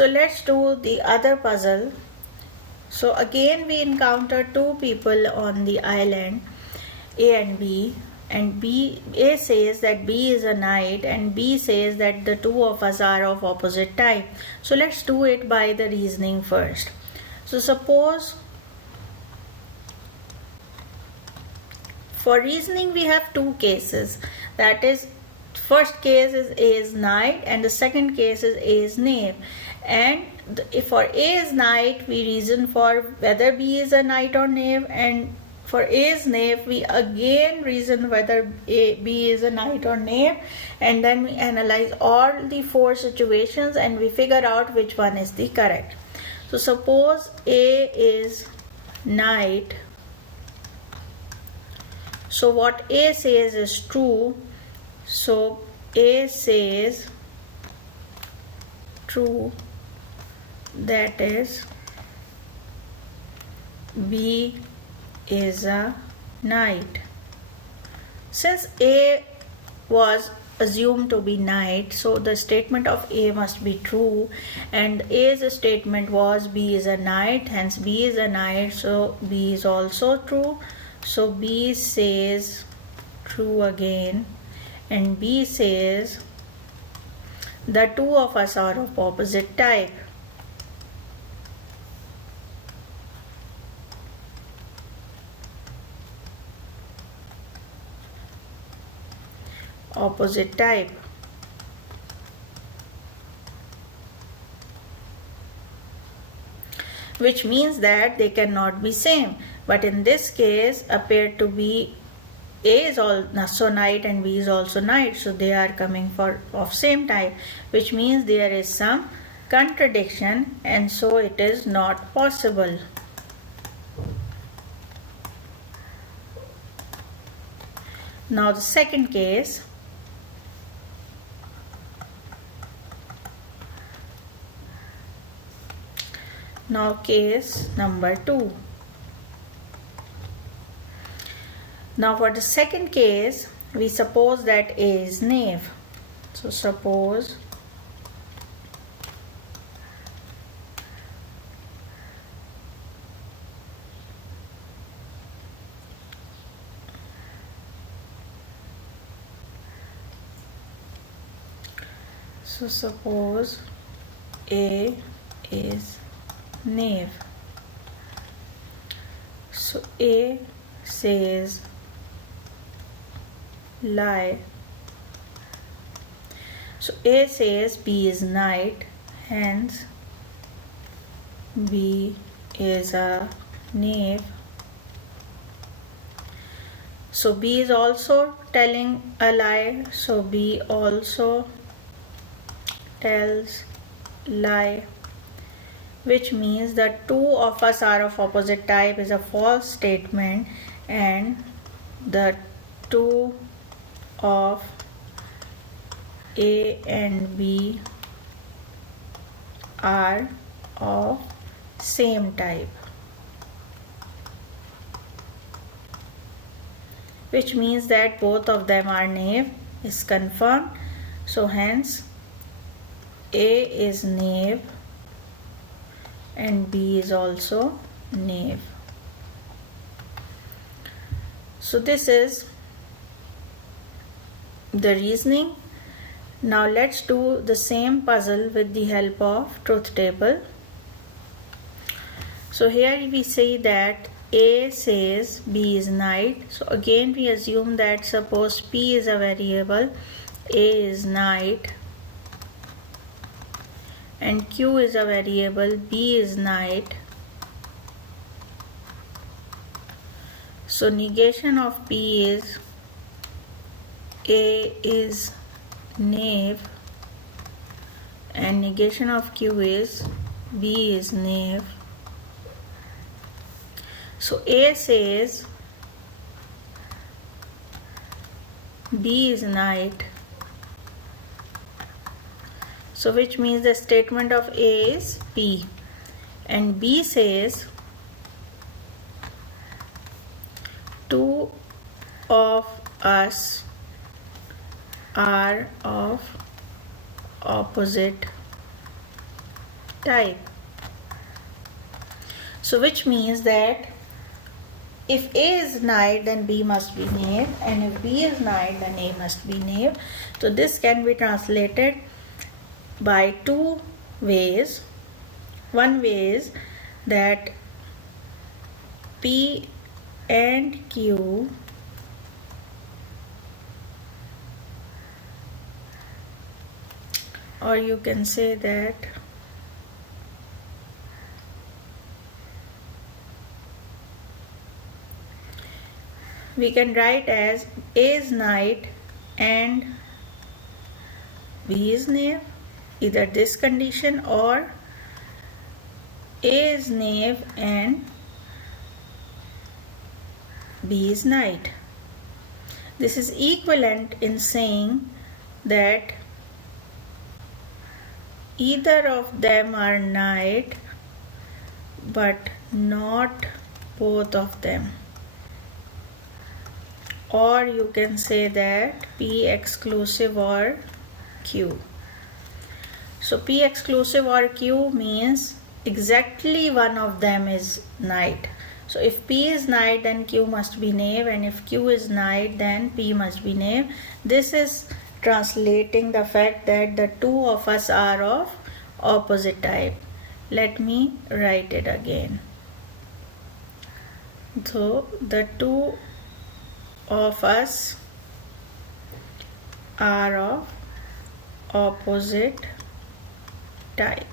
So let's do the other puzzle. So again we encounter two people on the island, A and B, and A says that B is a knight and B says that the two of us are of opposite type. So let's do it by the reasoning first. So suppose for reasoning we have two cases, that is, first case is A is knight and the second case is A is knave. And if for A is knight we reason for whether B is a knight or knave, and for A is knave we again reason whether B is a knight or knave, and then we analyze all the four situations and we figure out which one is the correct. So suppose A is knight. So what A says is true. So A says true, that is B is a knight. Since A was assumed to be knight, so the statement of A must be true, and A's statement was B is a knight, hence B is a knight, so B is also true. So B says true again, and B says the two of us are of opposite type. Opposite type. Which means that they cannot be same. But in this case appear to be A is also knight and B is also knight, so they are coming of same type, which means there is some contradiction and so it is not possible. Now the second case. Now case number 2. Now for the second case, we suppose that A is knave. So suppose A is knave. So A says lie. So A says B is knight, hence B is a knave. So B is also telling a lie, so B also tells lie, which means that two of us are of opposite type is a false statement, and the two of A and B are of same type, which means that both of them are knave is confirmed. So hence A is knave and B is also knave. So this is the reasoning. Now let's do the same puzzle with the help of truth table. So here we say that A says B is knight. So again we assume that suppose P is a variable, A is knight, and Q is a variable, B is knight. So negation of P is A is knave, and negation of Q is B is knave. So A says B is knight, so which means the statement of A is P, and B says two of us are of opposite type. So which means that if A is knight, then B must be knave, and if B is knight, then A must be knave. So this can be translated by two ways. One way is that P and Q or you can say that we can write as A is knight and B is knave, either this condition, or A is knave and B is knight. This is equivalent in saying that either of them are knight but not both of them. Or you can say that P exclusive or Q. So P exclusive or Q means exactly one of them is knight. So if P is knight, then Q must be knave, and if Q is knight, then P must be knave. This is translating the fact that the two of us are of opposite type. Let me write it again. So the two of us are of opposite type.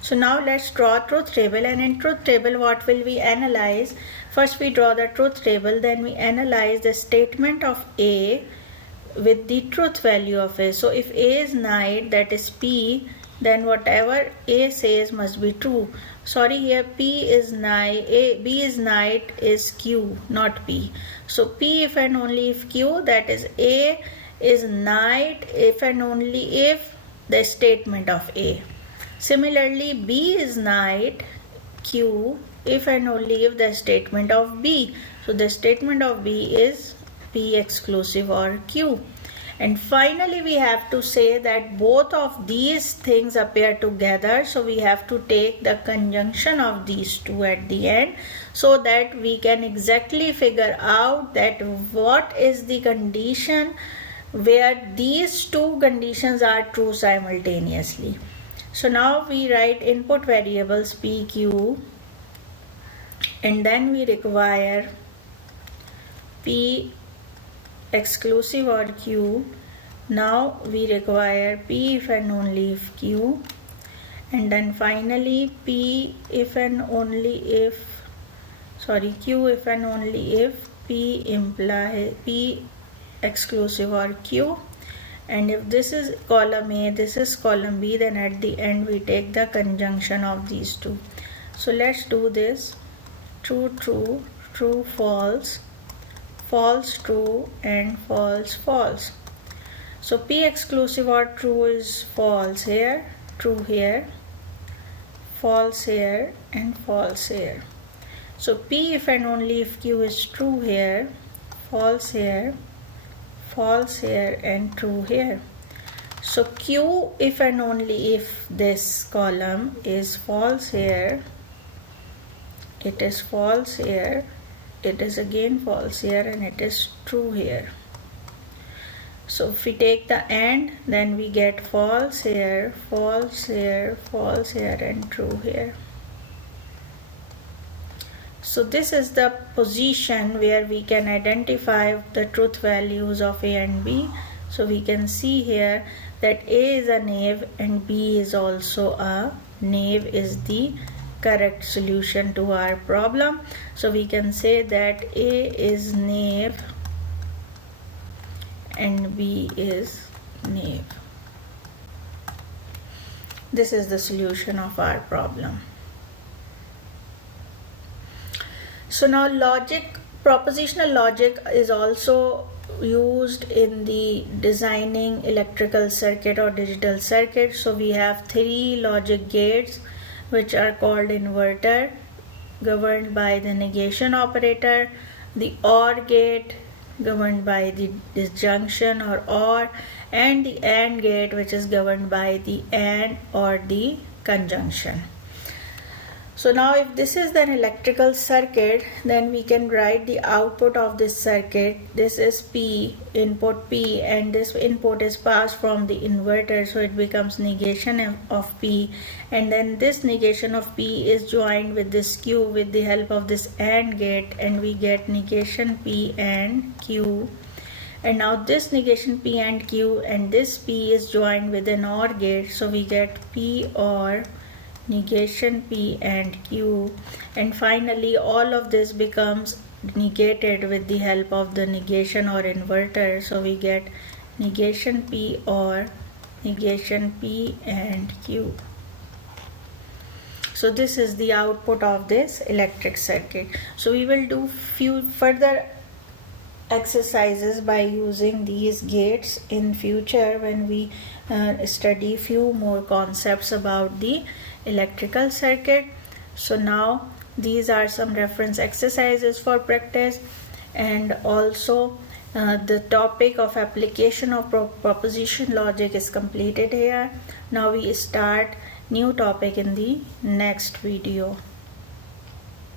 So now let's draw truth table, and in truth table what will we analyze? First we draw the truth table, then we analyze the statement of A with the truth value of A. So if A is knight, that is P, then whatever A says must be true. Sorry, here P is knight, B is knight is Q, not P. So P if and only if Q, that is A is knight if and only if the statement of A. Similarly, B is knight Q if and only if the statement of B. So the statement of B is P exclusive or Q. And finally we have to say that both of these things appear together, so we have to take the conjunction of these two at the end, so that we can exactly figure out that what is the condition where these two conditions are true simultaneously. So now we write input variables P, Q, and then we require P exclusive or Q. Now we require P if and only if Q, and then finally P if and only if, Q if and only if P imply P exclusive or Q. And if this is column A, this is column B, then at the end we take the conjunction of these two. So let's do this. True, true, true, false, false, true, and false, false. So P exclusive or true is false here, true here, false here, and false here. So P if and only if Q is true here, false here, false here, and true here. So Q if and only if this column is false here, it is false here, it is again false here, and it is true here. So if we take the AND, then we get false here, false here, false here, and true here. So this is the position where we can identify the truth values of A and B. So we can see here that A is a knave and B is also a knave is the correct solution to our problem. So we can say that A is knave and B is knave. This is the solution of our problem. So now propositional logic is also used in the designing electrical circuit or digital circuit. So we have three logic gates which are called inverter, governed by the negation operator, the OR gate governed by the disjunction or, and the AND gate, which is governed by the AND or the conjunction. So now if this is an electrical circuit, then we can write the output of this circuit. This is P, input P, and this input is passed from the inverter, so it becomes negation of P, and then this negation of P is joined with this Q with the help of this AND gate, and we get negation P and Q. And now this negation P and Q and this P is joined with an OR gate, so we get P OR, negation P and Q, and finally all of this becomes negated with the help of the negation or inverter, so we get negation P or negation P and Q. So this is the output of this electric circuit. So we will do few further exercises by using these gates in future when we study few more concepts about the electrical circuit. So now these are some reference exercises for practice, and also the topic of application of proposition logic is completed here. Now we start new topic in the next video.